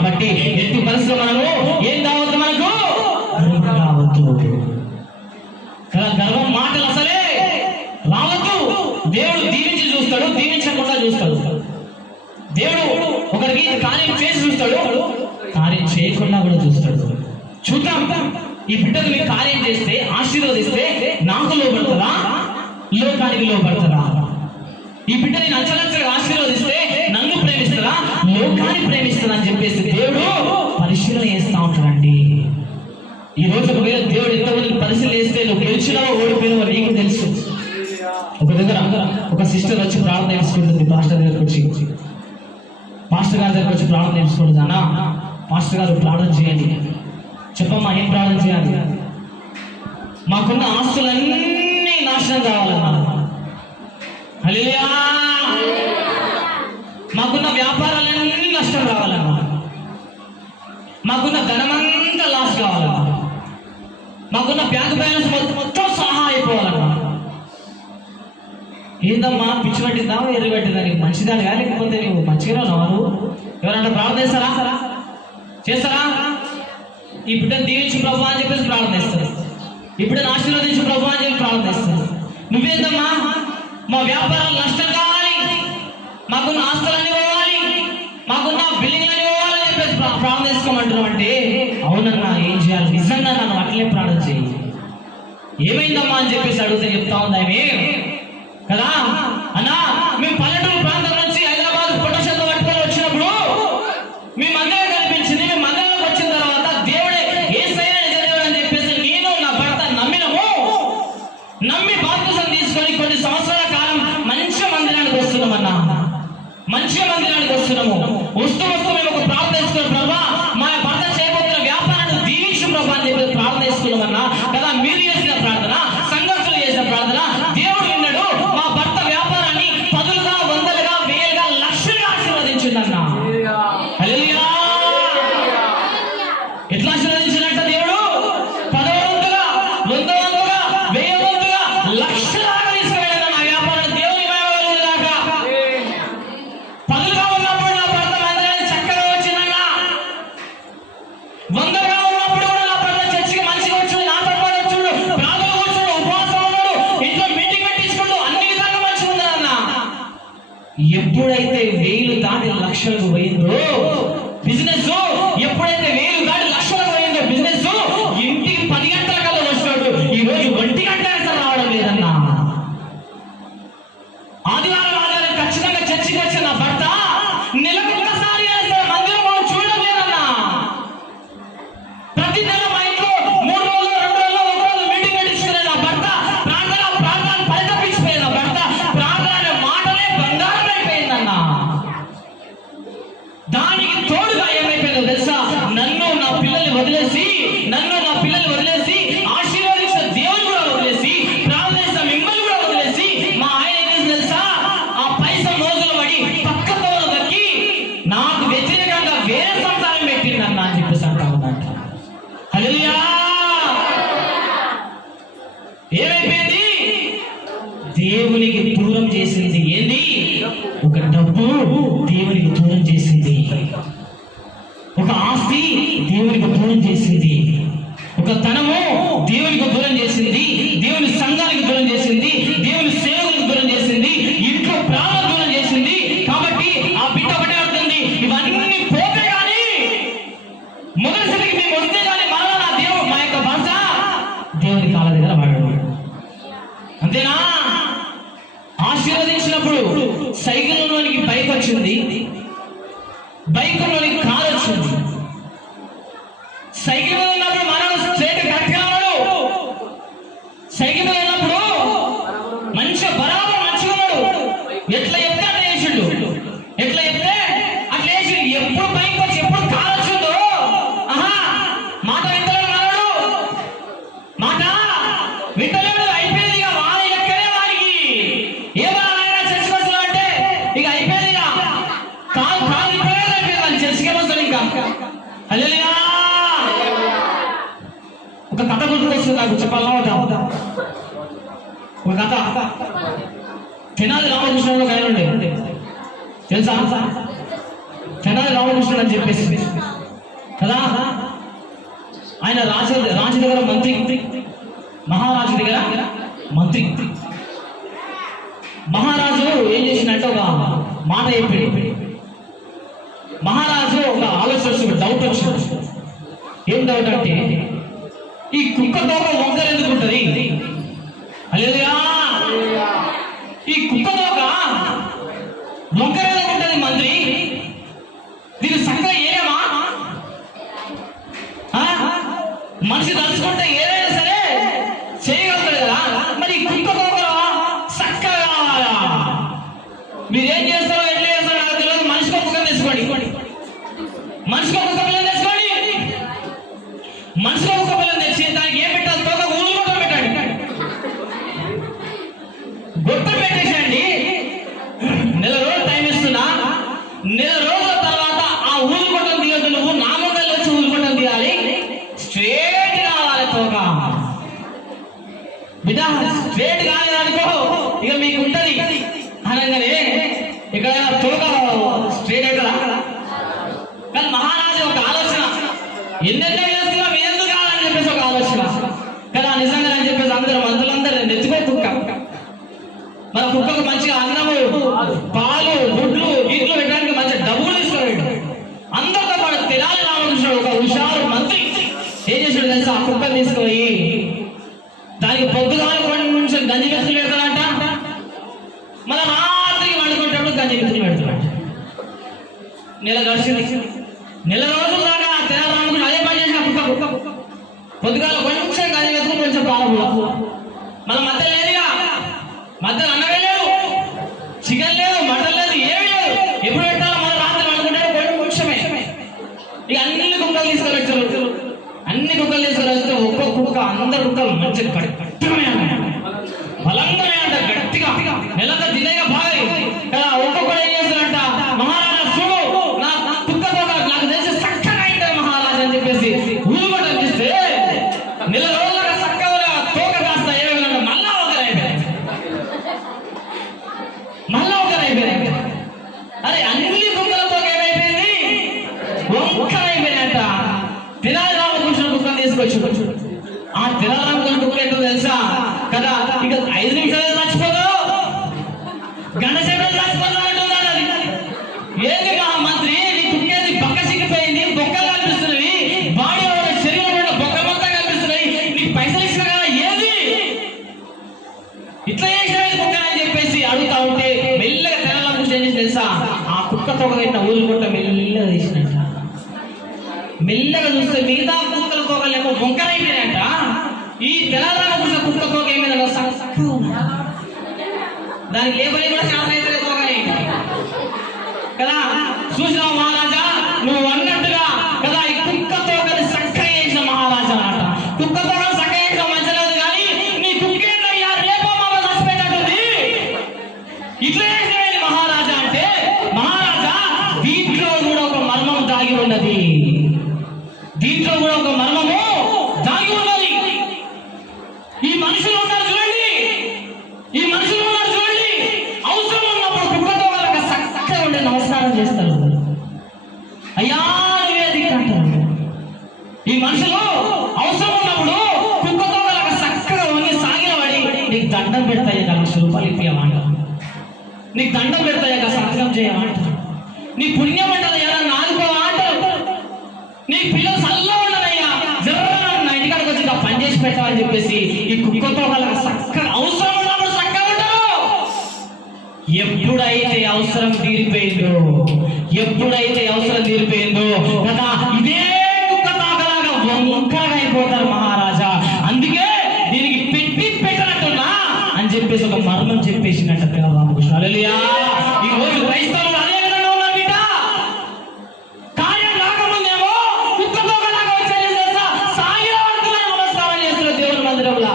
కాబట్టి ఎట్టి పరిస్థితుల్లో మనము ఏం కావద్దు, మనకు గర్వం రావద్దు. గర్వం మాటలు అసలే రావద్దు. దేవుడు దీవించి చూస్తాడు, దీవించకుండా చూస్తాడు. దేవుడు ఒకరికి కార్యం చేసి చూస్తాడు, కార్యం చేయకుండా కూడా చూస్తాడు. చూద్దాం, ఈ బిడ్డకు మీరు కార్యం చేస్తే, ఆశీర్వదిస్తే నాకు లోపడతారా, లోకానికి లోపడతారా? ఈ బిడ్డ నేను అంచలంచగా ఆశీర్వదిస్తే నన్ను ప్రేమిస్తారా, లోకాన్ని ప్రేమిస్తారా అని చెప్పేసి దేవుడు పరిశీలన చేస్తూ ఉంటాడండి. ఈ రోజు ఒకవేళ దేవుడు ఎంతమంది పరిశీలన చేస్తే నువ్వు గెలిచినావో ఓడిపోయినావో నీకు తెలుసు. ఒక దగ్గర ఒక సిస్టర్ వచ్చి ప్రార్థన చేసుకుంటుంది, పాస్టర్ దగ్గరకు వచ్చి, పాస్టర్ గారి దగ్గరకు వచ్చి ప్రార్థన చేసుకుంటుంది. అన్నా పాస్టర్ గారు ప్రార్థన చేయండి. చెప్పమ్మా, ఏం ప్రార్థన చేయాలి? మాకున్న ఆస్తులన్నీ నాశనం కావాలన్నా, హల్లెలూయా. మాకున్న వ్యాపారాలన్నీ నష్టం రావాలన్నా, మాకున్న ధనమంతా లాస్ కావాలన్నా, మాకున్న బ్యాంక్ బ్యాలెన్స్ మొత్తం సహా అయిపోవాలన్నా. ఏందమ్మా పిచ్చి పట్టిందా, ఎర్రి పట్టిందా? నీకు మంచిదానిగా, లేకపోతే నువ్వు మంచిగా ఉన్నావు? ఎవరన్నా ప్రార్థన చేస్తారా? ఈ బిడ్డను దీవించు ప్రభు అని చెప్పేసి ప్రార్థన చేస్తారు. ఈ బిడ్డను ఆశీర్వదించు ప్రభు అని చెప్పి ప్రార్థన చేస్తారు. నువ్వేందమ్మా, మా వ్యాపారాలు నష్టం కావాలి, మాకున్న ఆస్తులన్నీ పోవాలి, మాకున్న బిల్డింగ్లన్నీ పోవాలని చెప్పేసి ప్రార్థన చేసుకోమంటున్నావు అంటే, అవునన్నా ఏం చేయాలి? నిజంగా నన్ను అట్లే ప్రార్థన చేయి. ఏమైందమ్మా అని చెప్పేసి అడిగితే చెప్తా ఉందా కదా అన్నా, మేము పల్లెటూరు ప్రాంతం నుంచి హైదరాబాద్ పొట్టశంలో పట్టుకొని వచ్చినప్పుడు మీ మందిరం కనిపించింది. మీ మందిరంలోకి వచ్చిన తర్వాత దేవుడే యేసయ్య నిజ దేవుడు అని చెప్పేసి నేను నా భర్త నమ్మి బాప్తిసం తీసుకొని కొన్ని సంవత్సరాల కాలం మంచి మందిరానికి వస్తున్నామన్నా, మంచి మందిరానికి వస్తున్నాము. వస్తూ మేము ఒక ప్రార్థన చేసుకున్నాం, ప్రభా మా భర్త చేయబోతున్న వ్యాపారాన్ని దీవించు ప్రభా అని చెప్పేసి ప్రార్థన చేసుకున్నామన్నా కదా. మీరు చేసిన ప్రార్థన, సంఘస్థులు చేసిన ప్రార్థన దేవుడు విన్నాడు. మా భర్త వ్యాపారాన్ని పదులుగా, వందలుగా, వేలుగా, లక్షలుగా ఆశీర్వదించిందన్నా. హల్లెలూయా. ఎట్లా ఆశీర్వదించినట్ట దేవుడు? 10 వంతుగా, 100 వంతుగా, 1000 వంతుగా, లక్షలాగా తీసుకువెళ్ళిన నా వ్యాపారాన్ని దేవుని దాకా. పదులుగా ఉన్నప్పుడు నా భర్త మందిరానికి చక్కగా వచ్చిందన్నా, 100గా ఉన్నప్పుడు కూడా నా భర్త చర్చికి మంచిగా వచ్చాడు, నాతో పాటు వచ్చాడు, ప్రార్థన కూర్చున్నాడు, ఉపవాసం ఉన్నాడు, ఇంట్లో మీటింగ్ పెట్టించుకుంటూ అన్ని విధాలుగా మంచిగా ఉన్నాడన్నా. ఎప్పుడైతే 1000 దాటి లక్షలకు పోయిందో బిజినెస్, ఎప్పుడైతే 1000 దాటి లక్షలకు పోయిందో బిజినెస్, ఇంటికి 10 గంటల కల్లా వచ్చినాడు. ఈ రోజు 1 గంట రావడం లేదన్నా. ఆదివారం ఖచ్చితంగా చర్చికి వచ్చిన నా భర్త నెలకు ఒకసారి మందిరం చూడడం లేదన్నా. ప్రతి నెల మా ఇంట్లో 3 రోజులు, 2 రోజులు, 1 రోజు మీటింగ్ పెట్టించుకునే నా భర్త ప్రార్థన పరితపించిపోయింది. నా భర్త ప్రార్థన అనే మాటలే బంగారం అయిపోయిందన్నా. దానికి తోడుగా ఏమైపోయిందో తెలుసా? నన్ను నా పిల్లల్ని వదిలేసి ఆశీర్వదించిన దేవుని కూడా వదిలేసి, ప్రార్థించిన మిమ్మల్ని కూడా వదిలేసి, మా ఆయన ఏం తెలుసా, ఆ పైసా మోజులు పడి పక్కతో దక్కి నాకు వ్యతిరేకంగా వేరే సంతానం పెట్టిందన్నా అని చెప్పేసి అంటా ఉన్నట్ట. హల్లెలూయా. ఏమైపోయింది? దేవునికి దూరం చేసింది ఏంది? ఒక డబ్బు దేవునికి దూరం చేసింది, ఒక ఆస్తి దేవునికి దూరం చేసింది, ఒక ధనము దేవునికి దూరం చేసింది, దేవుని సంఘానికి దూరం చేసింది, దేవుని సేవలకు దూరం చేసింది, ఇంట్లో ప్రాణం దూరం చేసింది. కాబట్టి ఆ బిడ్డ ఒకటే అడుగుతుంది, ఇవన్నీ పోతే కానీ, మొదటిసారికి మేము వస్తే కానీ మరలా నా దేవుడు, మా యొక్క భాష దేవుని కాళ్ళ దగ్గర వాడాడు. అంతేనా? ఆశీర్వదించినప్పుడు సైకిల్లోనికి బైక్ వచ్చింది, బైక్లోనికి కారు వచ్చింది. సైకిల్ మీద ఉన్నప్పుడు మనం స్ట్రేట్ కరెక్ట్గా ఉన్నాడు, సైకిల్ మీద ఉన్నప్పుడు మంచిగా బరాబర్ మంచిగా ఉన్నాడు. ఎట్లా చెప్తే అట్లా వేసిండు, ఎట్లా చెప్తే అట్లా వేసిండు. ఎప్పుడు బైక్ వచ్చి ఎప్పుడు కారు వచ్చిందో మాట వింటలేడు, మాట వింటలేడు. అయిపోయింది ఇక, వారి ఎక్కడే వారికి ఏమైనా చర్చి బస్సులో అంటే ఇక అయిపోయింది, ఇక కాలు అయిపోయింది, అయిపోయింది చర్చికే వస్తాడు ఇంకా. హల్లెలూయా. ఒక కథ గుర్తుకొస్తుంది నాకు, చెప్పాలా? ఒక కథ. తెనాలి రామకృష్ణుడు ఒక ఆయన ఉండే, తెలుసా? తెనాలి రామకృష్ణుడు అని చెప్పేసి కదా. ఆయన రాజు దగ్గర మంత్రి, మహారాజు దగ్గర మంత్రి. మహారాజు ఏం చేసినట్టు ఒక మాట చెప్పాడు. మహారాజు ఒక ఆలోచన, డౌట్ వచ్చింది. ఏం డౌట్ అంటే, ఈ కుక్క తోక వంకర ఎందుకు ఉంటుంది? హల్లెలూయా. ఈ కుక్క తోక వంకర ఎందుకు ఉంటుంది మంత్రి? దీని చక్కగా ఏమా మనిషి తలుచుకుంటే ఏదైనా సరే చేయగలుగుతాడు కదా. మరి కుక్క తోకలో చక్కగా కావాలా? మీరేం చేస్తారో ఎట్లా చేస్తారో నాకు తెలియదు. మనిషికి ఒక కుక్క తెచ్చుకోండి, మనిషికి ఒక కుక్క పిల్లలు తెచ్చుకోండి. మనిషికి ఒక పిల్లలు తెచ్చి దానికి ఏం పెట్టాలి? తోక ఊరు గొట్టం పెట్టండి, గొట్టం పెట్టేసండి. నెల రోజులు టైం ఇస్తున్నా. నెల రోజుల తర్వాత ఆ ఊరు గొట్టం తీయద్దు, నువ్వు నా ముందర వచ్చి ఊరు గొట్టం తీయాలి. స్ట్రేట్ కావాలి తోక బిడ్డ. స్ట్రేట్ కాలేదనుకో ఇక మీకు ఉంటది అనగానే ఇక్కడ తోక స్ట్రేట్ అవుతుందా? కానీ మహారాజు ఒక ఆలోచన, ఎన్నెన్నో చేస్తున్నాం ఎందుకు కాదని చెప్పేసి ఒక ఆలోచన కదా. నిజంగా అని చెప్పేసి అందరూ మందులందరూ నెత్తుకో కుక్క. మన కుక్కకు మంచిగా అన్నము, పాలు, గుడ్లు, గిడ్లు పెట్టడానికి మంచి డబ్బులు తీసుకున్నాడు. అందరితో పాటు తెనాలి రామకృష్ణుడు ఒక హుషారు మంత్రి ఏం చేసాడు తెలుసా? ఆ కుక్కను తీసుకుపోయి దానికి పొద్దుగాల కొంచెం గంజి మెతుకులు పెడతాడంట, మళ్ళీ రాత్రికి వండుకుంటప్పుడు గంజి మెతుకులు పెడతాడంట. నెల గడిచింది. నెల రోజుల దాకా తెనాలి రామకృష్ణుడు అదే పని చేసిన కుక్క. పొద్దుగాల కొంచెం గంజి మెతుకులు, కొంచెం పాలు, మళ్ళీ మధ్య లేదుగా, మధ్యలో అన్నమే లేదు, చికెన్ లేదు, మటన్ లేదు, ఏమీ లేదు. ఎప్పుడు పెట్టాలో మన రాత్రి అనుకుంటాడు కొంచెమే. ఇక అన్ని కుక్కలు తీసుకెళ్ళొచ్చారు. అన్ని కుక్కలు తీసుకెళ్ళొస్తే ఒక్కో కుక్క, అందరు కుక్కలు మంచిగా గట్టిగా బలంగానే అంట, గట్టిగా నెలంతా తినేగా బాగా కదా. ఒక్కొక్కడు ఏం చేస్తారంట, మహారాజా చూడు నా కుక్కతో నాకు తెలిసి చక్కగా అయింది మహారాజా అని చెప్పేసి ఊరు కూడా అనిపిస్తే నెల రోజులుగా చక్కగా తోక కాస్త ఏమైనా మళ్ళా ఒకరైపోయింది. అరే అన్ని కుక్కలతో ఏమైపోయింది? వంకరైపోయినట్ట. తెనాలి రామకృష్ణ కుక్కను తీసుకొచ్చు. ఆ తెనాలి రామకృష్ణ కుక్క ఏంటో తెలుసా కదా? ఇక 5 నిమిషాలు చచ్చిపోదు, గంట సేపు చచ్చిపోతాడు అంటున్నాడు. అది ఏది మంత్రి? నీ కుక్కేది పక్క సిగ్గిపోయింది, బొక్కలు కనిపిస్తున్నాయి, బాడీ శరీరం బొక్కలు మొత్తం కనిపిస్తున్నాయి, నీకు పైసలు ఇచ్చిన కదా, ఏది ఇట్లా చేసినది కుక్క అని చెప్పేసి అడుగుతా ఉంటే మెల్లగా తెనాలి రామకృష్ణ ఏం తెలుసా? ఆ కుక్కతో పెట్టిన ఊరు కొట్ట మెల్లగా తీసినట్ట. మెల్లగా చూస్తే మిగతా కుక్కల తోకలేమో బొంకరైపోయినట్ట. ఈ తెనాలి రామకృష్ణ కుక్క తోక ఏమైనా దానికి ఏ పని కూడా చాలా అయితే తోకని కదా. చూసిన మహారాజా నువ్వు అన్నట్టుగా కదా, ఈ కుక్క తోకని చక్కగా చేసిన మహారాజా అన్నమాట. కుక్క తోకని చక్కగా చేసిన మంచలేదు కానీ నీ కుక్కేందయ్యా రేపో మామ చచ్చిపోయేటట్టుంది. ఇట్లా చేసేది మహారాజా అంటే, మహారాజా దీంట్లో కూడా ఒక మర్మం దాగి ఉన్నది. దీంట్లో కూడా ఒక మర్మము దాగి ఉన్నది. ఈ మనుషులు ఉన్నారు చూడండి, ఈ మనుషులు ఉన్నారు చూడండి, అవసరం ఉన్నప్పుడు కుక్కతో వాళ్ళకి చక్కగా ఉండే నమస్కారం చేస్తారు. అయ్యా నువ్వే దిక్కు అంటారు. ఈ మనుషులు అవసరం ఉన్నప్పుడు కుక్కతో వాళ్ళకి చక్కగా ఉండి సాగిన పడి నీకు దండం పెడతాయి కదా, 1,00,000 రూపాయలు ఇప్పియమంట, నీకు దండం పెడతాయి కదా, సంతకం చేయమంట, నీ పుణ్యం అంటది ఎలా నాలుకోవా అంటారు. నీ పిల్లలు చల్లగా ఉండదయ్యా, జర్ర నా ఇంటికాడికి వచ్చి పని చేసి పెట్టాలని చెప్పేసి ఈ కుక్కతో వాళ్ళకి చక్కగా అవసరం ఉన్నప్పుడు చక్కగా ఉంటారు. ఎప్పుడైతే అవసరం తీరిపోయిందో, ఎప్పుడైతే అవసరం తీరిపోయిందో కదా, ఇదే కుక్క తాకలాగా వంకరగా అయిపోతారు మహారాజా. అందుకే దీనికి పెట్టి పెట్టనట్టున్నా అని చెప్పేసి ఒక మర్మం చెప్పేసినట్టు తెనాలి రామకృష్ణ. హల్లెలూయా. ఈ రోజు క్రైస్తవులు అదే విధంగా ఉన్నారు బిడ్డ. కార్యం రాకముందేమో కుక్కతో లాగా వచ్చేది తెలుసా, సాగిన వరకు నమస్కారం చేస్తున్నారు దేవుని మందిరంలో.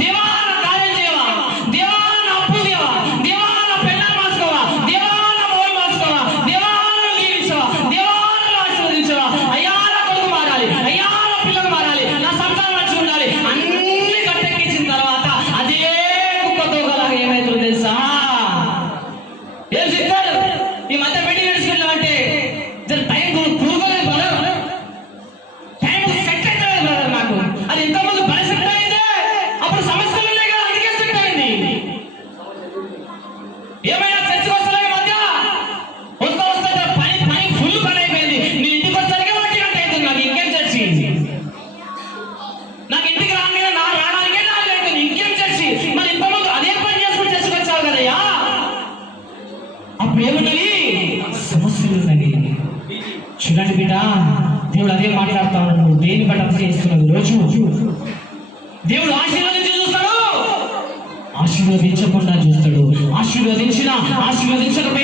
దేవా నా కార్యం చేయవా, దేవా నా అప్పు దేవా, దేవా నా పెళ్ళాన్ని మార్చుకోవా, దేవా నా మోయి మార్చుకోవా, దేవా నా దీవించవా, దేవా నా ఆశీర్వదించవా, అయ్యా నా కొడుకు మారాలి, అయ్యా నా పిల్లలు మారాలి, నా సంతానం మంచిగా ఉండాలి, అన్ని కట్టెక్కించిన తర్వాత అదే కుక్కతో లాగా ఏమైతుందో తెలుసా, చూడండి బిడ్డ, దేవుడు అదే మాట్లాడుతా ఉన్నాడు. నువ్వు దేని బట్టి చేస్తున్నావు రోజు? దేవుడు ఆశీర్వదించి చూస్తాడు, ఆశీర్వదించకుండా చూస్తాడు. ఆశీర్వదించకపోయినా